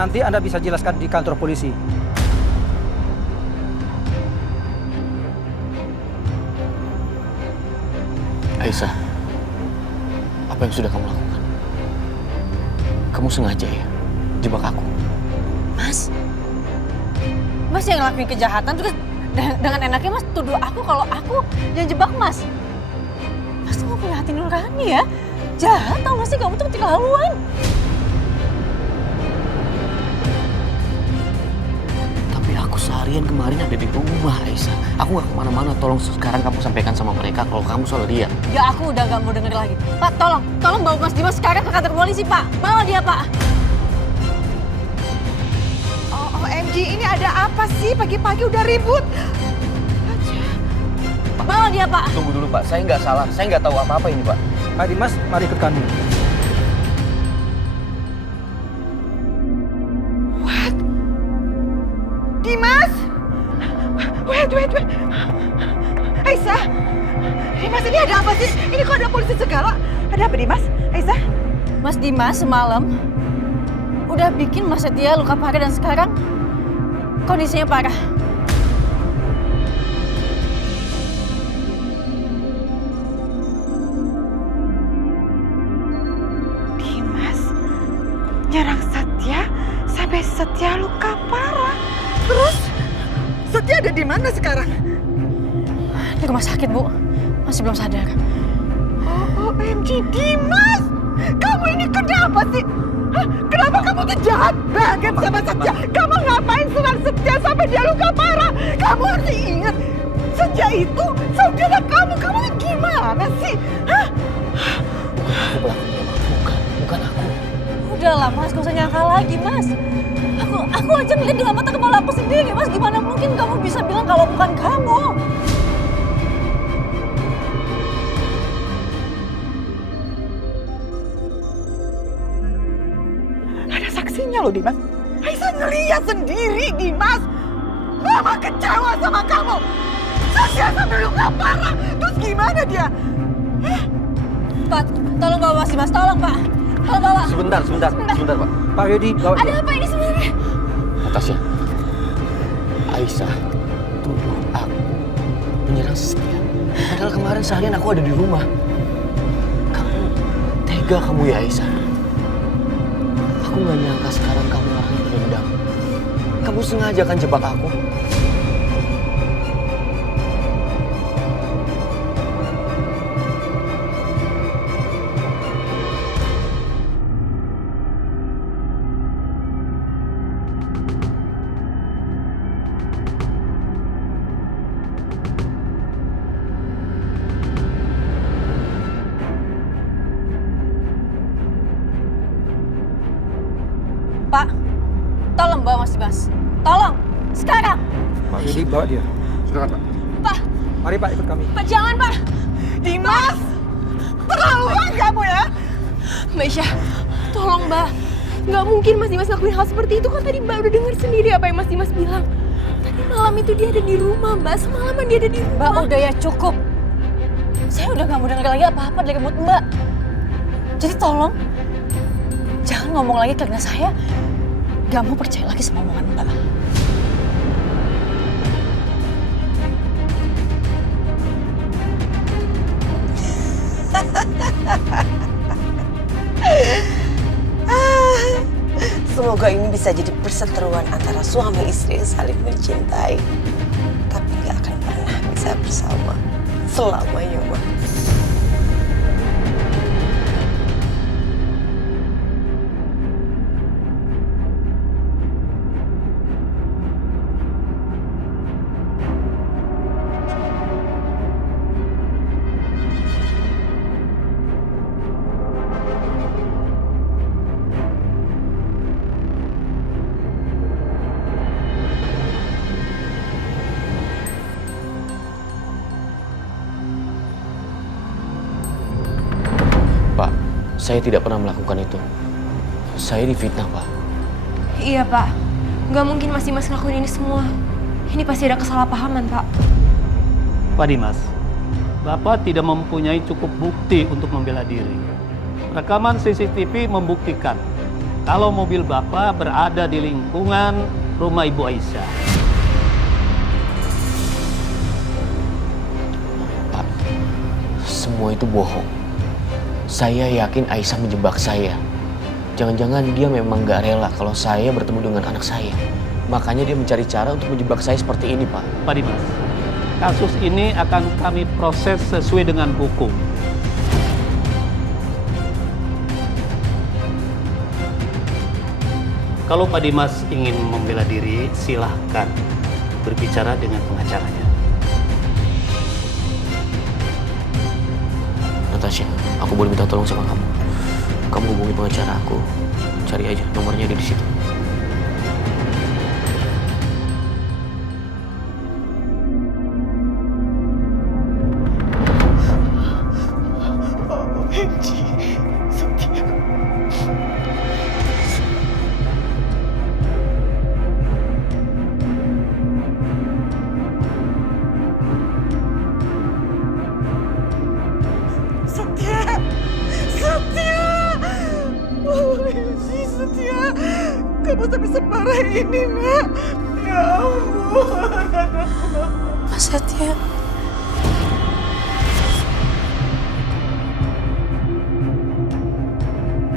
Nanti Anda bisa jelaskan di kantor polisi. Aisyah, apa yang sudah kamu lakukan? Kamu sengaja ya jebak aku? Mas yang ngelakuin kejahatan terus dengan enaknya Mas tuduh aku kalau aku yang jebak Mas. Mas tuh gak punya hati nurani ya. Jahat tau gak sih, kamu tuh keterlaluan. Tapi aku seharian kemarin ada di rumah, Aisyah. Aku gak kemana-mana. Tolong sekarang kamu sampaikan sama mereka kalau kamu soal dia. Ya aku udah gak mau denger lagi. Pak tolong bawa Mas Dimas sekarang ke kantor polisi Pak. Bawa dia Pak. OMG, ini ada apa sih? Pagi-pagi udah ribut. Bawa dia Pak. Tunggu dulu Pak, saya nggak salah. Saya nggak tahu apa-apa ini Pak. Pak Dimas, mari ikut kami. What? Dimas? Wait. Aisyah? Dimas, ini ada apa sih? Ini kok ada polisi segala? Ada apa Dimas? Aisyah? Mas Dimas semalam udah bikin Mas Setia luka parah dan sekarang kondisinya parah. Dimas nyerang Setia sampai Setia luka parah. Terus Setia ada di mana sekarang? Di rumah sakit Bu, masih belum sadar. OMG, Dimas! Kamu ini kenapa sih? Hah? Kenapa kamu tuh jahat banget sama Setia? Kamu ngapain serang Setia sampai dia luka parah? Kamu harus ingat, Setia itu saudara kamu. Kamu ini gimana sih? Hah? Aku pelakunya, bukan aku. Udahlah Mas, gak usah nyangka lagi Mas. Aku aja ngeliat dengan mata kepala aku sendiri Mas. Gimana mungkin kamu bisa bilang kalau bukan kamu? Ada saksinya loh Dimas. Aisyah ngeliat sendiri Dimas. Mama kecewa sama kamu. Setia sampai luka parah. Terus gimana dia? Pak, tolong bawa Mas Dimas, tolong Pak. Tolong bawa. Sebentar Pak. Pak Yodi, bawa Ada dia. apa ini sebenarnya? Atasnya. Aisyah tuduh aku menyerang Setia. Padahal kemarin seharian aku ada di rumah. Kamu tega kamu ya Aisyah. Aku gak nyangka sekarang kamu orang yang pendendam. Kamu sengaja kan jebak aku? Pak, tolong bawa Mas Dimas. Tolong, sekarang. Pak Yodi, bawa dia. Silakan Pak. Pak, Mari Pak, ikut kami. Pak jangan Pak. Dimas! Terlaluan kamu ya? Mbak Isya, tolong Mbak. Nggak mungkin Mas Dimas lakuin hal seperti itu. Kan tadi Mbak udah dengar sendiri apa yang Mas Dimas bilang. Tadi malam itu dia ada di rumah Mbak. Semalaman dia ada di rumah. Mbak udah ya cukup. Saya udah gak mau denger lagi apa-apa dari mulut Mbak. Jadi tolong, jangan ngomong lagi karena saya gak mau percaya lagi sama omongan Mbak. Semoga ini bisa jadi perseteruan antara suami istri yang saling mencintai, tapi gak akan pernah bisa bersama selamanya, Mbak. Pak, saya tidak pernah melakukan itu. Saya difitnah, Pak. Iya Pak, nggak mungkin Mas Dimas ngelakuin ini semua. Ini pasti ada kesalahpahaman Pak. Pak Dimas, Bapak tidak mempunyai cukup bukti untuk membela diri. Rekaman CCTV membuktikan kalau mobil Bapak berada di lingkungan rumah Ibu Aisyah. Pak, semua itu bohong. Saya yakin Aisyah menjebak saya. Jangan-jangan dia memang gak rela kalau saya bertemu dengan anak saya. Makanya dia mencari cara untuk menjebak saya seperti ini, Pak. Pak Dimas, kasus ini akan kami proses sesuai dengan hukum. Kalau Pak Dimas ingin membela diri, silahkan berbicara dengan pengacaranya. Natasha, aku boleh minta tolong sama kamu. Kamu hubungi pengacara aku. Cari aja, nomornya ada di situ. Kamu sampai separah ini, Nak. Ya ampun. Mas Setia.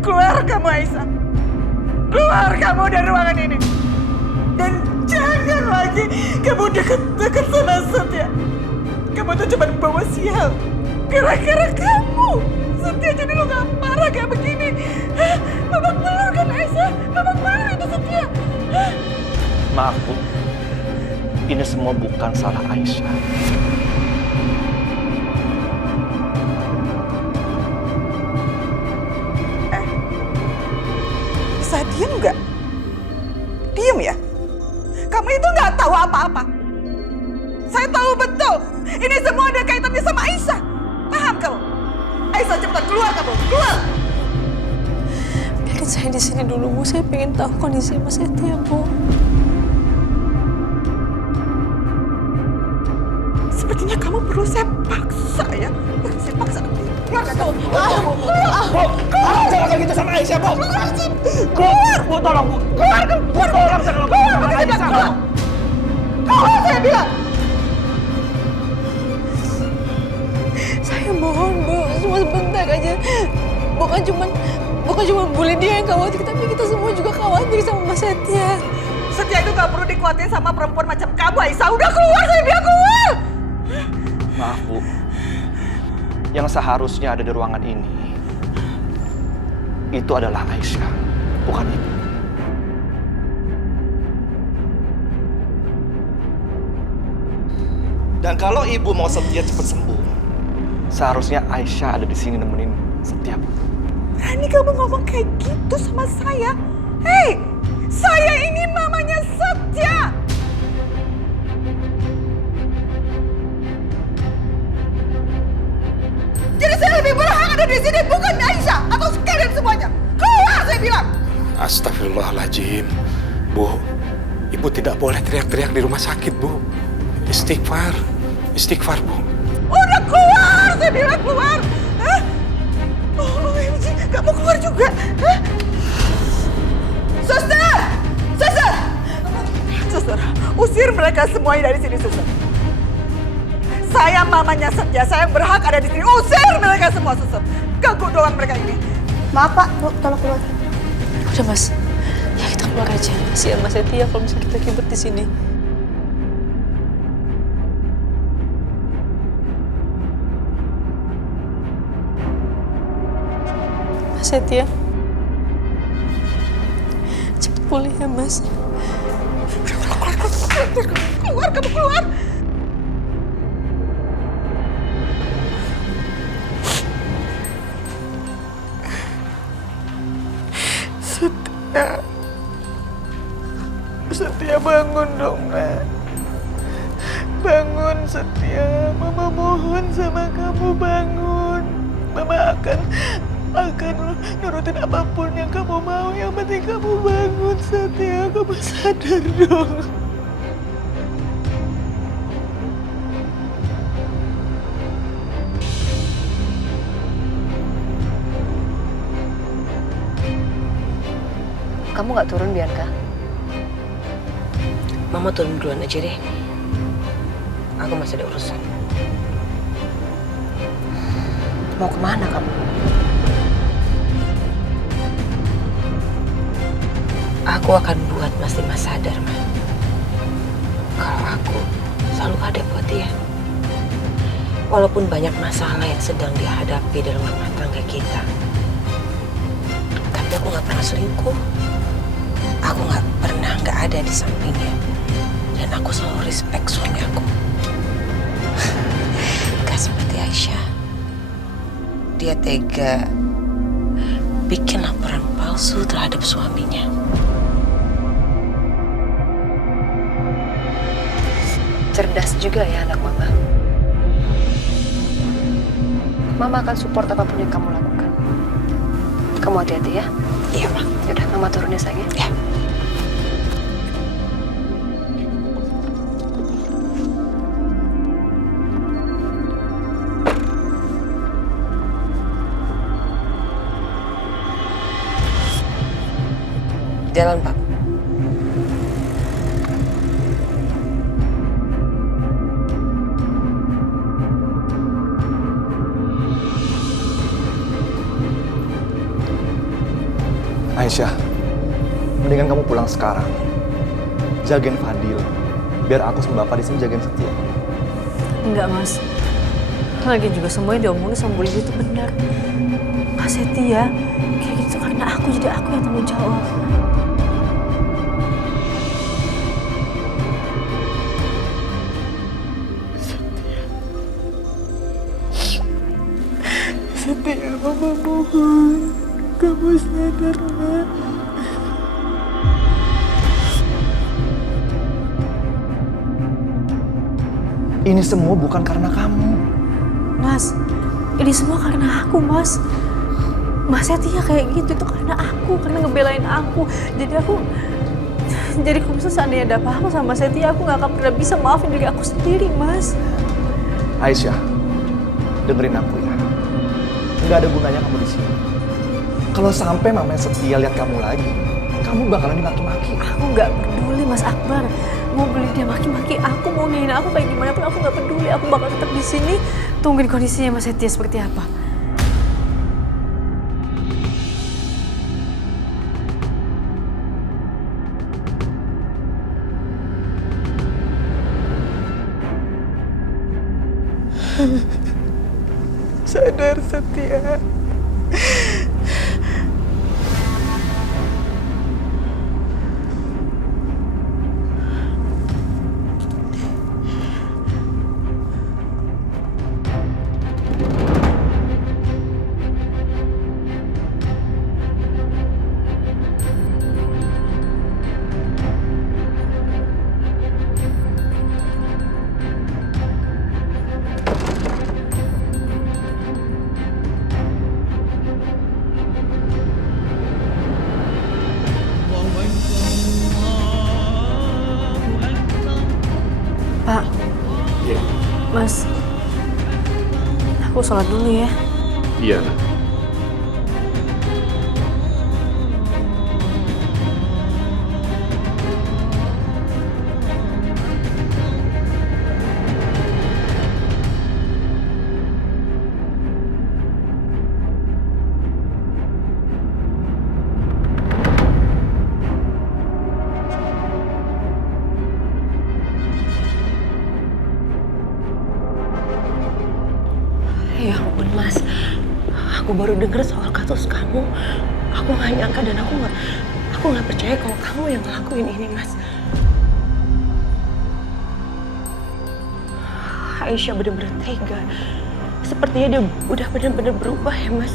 Keluar kamu, Aisyah. Keluar kamu dari ruangan ini. Dan jangan lagi kamu deket-deket sama Setia. Kamu tuh cuma bawa sial. Gara-gara kamu. Setia jadi lo gak marah kayak begini. Hah? Babak belur kan, Aisyah? Babak belur itu Setia. Hah? Maaf, Bu. Ini semua bukan salah Aisyah. Bisa diem nggak? Diem ya? Kamu itu nggak tahu apa-apa. Saya tahu betul. Ini semua ada kaitannya sama Aisyah. Paham kamu? Aisyah cepetan keluar kamu, keluar. Biarin saya di sini dulu, Bu. Saya pengen tahu kondisi Mas Setia, Bu. Sepertinya kamu perlu saya paksa ya. Saya paksa. Keluar kamu. Jangan kayak gitu sama Aisyah, Bu. Keluar. Bu, tolong, Bu. Keluar kamu. Keluar. Keluar. Keluar saya bilang. Saya mohon, Bu. Cuma sebentar aja. Bukan cuma bully dia yang khawatir, tapi kita semua juga khawatir sama Mas Setia. Setia itu gak perlu dikuatin sama perempuan macam kamu, Aisyah. Udah keluar, saya bilang keluar. Maaf, Bu. Yang seharusnya ada di ruangan ini, itu adalah Aisyah, bukan Ibu. Dan kalau Ibu mau Setia cepat sembuh, seharusnya Aisyah ada di sini nemenin Setia, Bu. Berani kamu ngomong kayak gitu sama saya? Hei, saya ini mamanya Setia. Jadi saya lebih berhak ada di sini, bukan Aisyah atau sekalian semuanya. Keluar, saya bilang. Astagfirullahaladzim. Bu, Ibu tidak boleh teriak-teriak di rumah sakit, Bu. Istighfar. Istighfar, Bu. Udah keluar, saya bilang keluar. Hah? OMG, gak mau keluar juga. Hah? Suster! Suster! Suster, usir mereka semuanya dari sini, suster. Saya mamanya Setia, saya berhak ada di sini. Usir mereka semua, suster. Ganggu doang mereka ini. Maaf, Pak. Bu, tolong keluar. Udah, Mas. Ya kita keluar aja. Kasihan Mas Setia kalau misalnya kita ribet di sini. Mas Setia. Cepet pulih ya, Mas. Keluar, kamu keluar. Setia. Setia bangun dong, Nak. Bangun, Setia. Mama mohon sama kamu, bangun. Mama akan nurutin apapun yang kamu mau. Yang penting kamu bangun, Setia. Kamu sadar dong. Kamu nggak turun, Bianca? Mama turun duluan aja deh. Aku masih ada urusan. Mau kemana kamu? Aku akan buat Mas Dimas sadar, Ma. Kalau aku selalu ada buat dia. Walaupun banyak masalah yang sedang dihadapi dalam rumah tangga kita. Tapi aku gak pernah selingkuh. Aku gak pernah gak ada di sampingnya. Dan aku selalu respect suami aku. Gak seperti Aisyah. Dia tega bikin laporan palsu terhadap suaminya. Cerdas juga ya anak mama. Mama akan support apapun yang kamu lakukan. Kamu hati-hati ya. Iya, Ma. Yaudah, Mama turun ya sayang. Ya. Jalan, Pak. Aisyah, mendingan kamu pulang sekarang. Jagain Fadil, biar aku sama Bapak di sini jagain Setia. Enggak, Mas. Lagi juga semuanya diomongin sama Bu Ibu itu benar. Mas Setia, kayak gitu karena aku, jadi aku yang tanggung jawab. Setia, Mama mohon. Kamu sadar, Ma. Ini semua bukan karena kamu. Mas, ini semua karena aku, Mas. Mas Setia kayak gitu itu karena aku, karena ngebelain aku. Jadi kalau misalnya seandainya ada apa-apa sama Mas Setia, aku gak akan pernah bisa maafin diri aku sendiri, Mas. Aisyah, dengerin aku ya. Nggak ada gunanya kamu di sini. Kalau sampai Mama Setia lihat kamu lagi, kamu bakalan dimaki-maki. Aku nggak peduli, Mas Akbar. Mau beli dia maki-maki aku, mau ngehina aku kayak gimana pun aku nggak peduli. Aku bakal tetap di sini tungguin kondisinya Mas Setia seperti apa. Sadar, Setia. Pak. Iya. Mas. Aku sholat dulu ya. Iya. Ya ampun, Mas. Aku baru dengar soal kasus kamu. Aku nggak nyangka dan aku nggak percaya kalau kamu yang ngelakuin ini, Mas. Aisyah benar-benar tega. Sepertinya dia udah benar-benar berubah ya, Mas.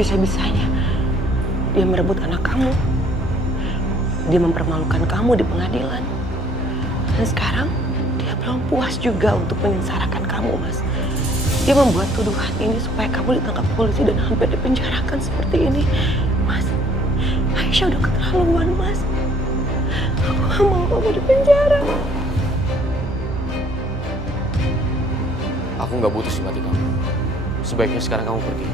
Bisa-bisanya dia merebut anak kamu. Dia mempermalukan kamu di pengadilan. Dan sekarang dia belum puas juga untuk menyengsarakan kamu, Mas. Dia membuat tuduhan ini supaya kamu ditangkap polisi dan hampir dipenjarakan seperti ini. Mas, Aisyah udah keterlaluan, Mas. Aku gak mau kamu dipenjara. Aku nggak butuh simpati kamu. Sebaiknya sekarang kamu pergi.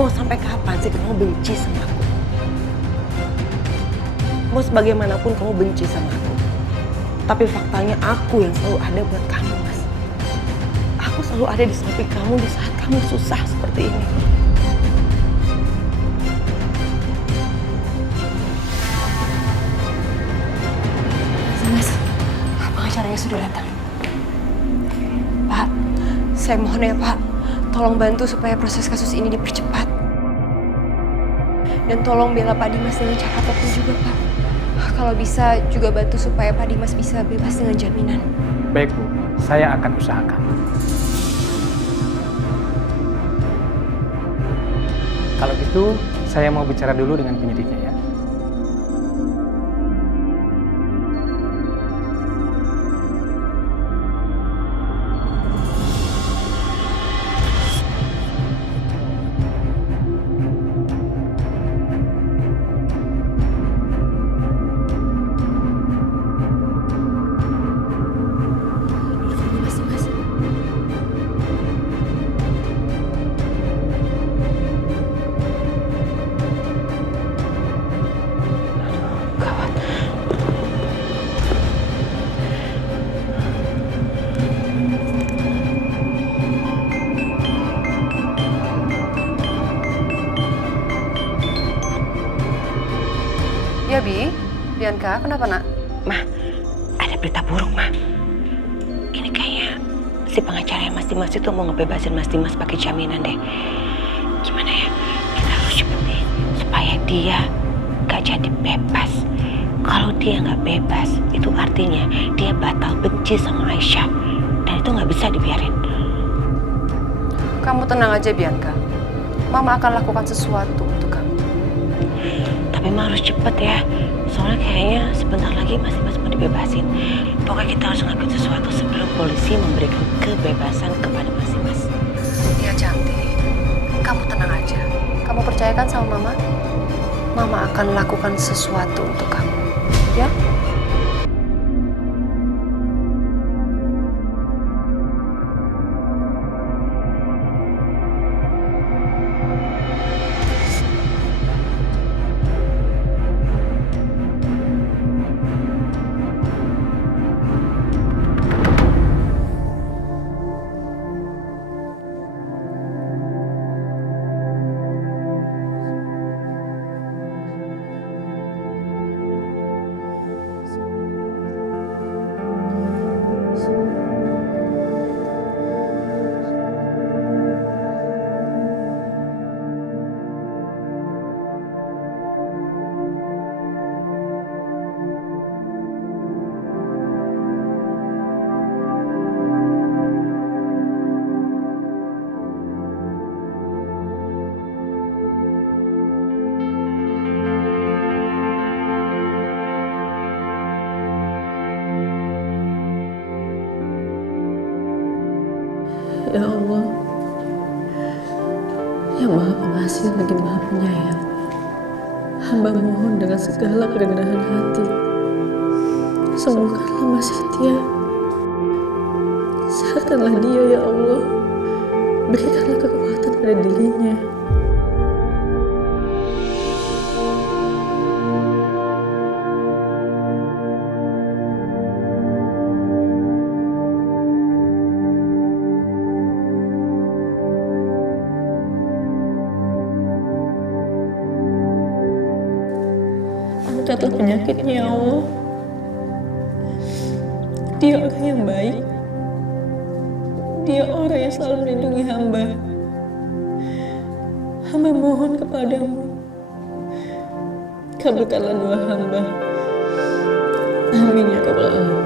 Mau sampai kapan sih kamu benci sama aku? Mau sebagaimanapun kamu benci sama aku. Tapi faktanya aku yang selalu ada buat kamu, Mas. Aku selalu ada di samping kamu di saat kamu susah seperti ini. Mas, pengacaranya sudah datang. Pak, saya mohon ya Pak, tolong bantu supaya proses kasus ini dipercepat. Dan tolong bela Pak Dimas dengan cara apapun juga Pak. Kalau bisa juga bantu supaya Pak Dimas bisa bebas dengan jaminan. Baik Bu, saya akan usahakan. Kalau gitu, saya mau bicara dulu dengan penyidiknya ya. Ya Bi, Bianca, kenapa nak? Ma, ada berita buruk, Ma. Ini kayaknya si pengacara Mas Dimas itu mau ngebebasin Mas Dimas pakai jaminan deh. Gimana ya? Kita harus cepetin supaya dia gak jadi bebas. Kalau dia gak bebas, itu artinya dia batal benci sama Aisyah. Dan itu gak bisa dibiarin. Kamu tenang aja Bianca. Mama akan lakukan sesuatu untuk kamu. Tapi Ma harus cepet ya. Soalnya kayaknya sebentar lagi Mas Dimas mau dibebasin. Pokoknya kita harus ngelakuin sesuatu sebelum polisi memberikan kebebasan kepada Mas Dimas. Iya cantik. Kamu tenang aja. Kamu percayakan sama Mama? Mama akan lakukan sesuatu untuk kamu. Ya? Ya Allah, yang Maha Pengasih lagi Maha Penyayang, hamba mohon dengan segala kerendahan hati, sembuhkanlah Mas Setia, sehatkanlah dia ya Allah, berikanlah kekuatan pada dirinya. Angkatlah penyakitnya ya Allah. Dia orang yang baik. Dia orang yang selalu melindungi hamba. Hamba mohon kepadamu, kabulkanlah doa hamba. Amin ya rabbal alamin.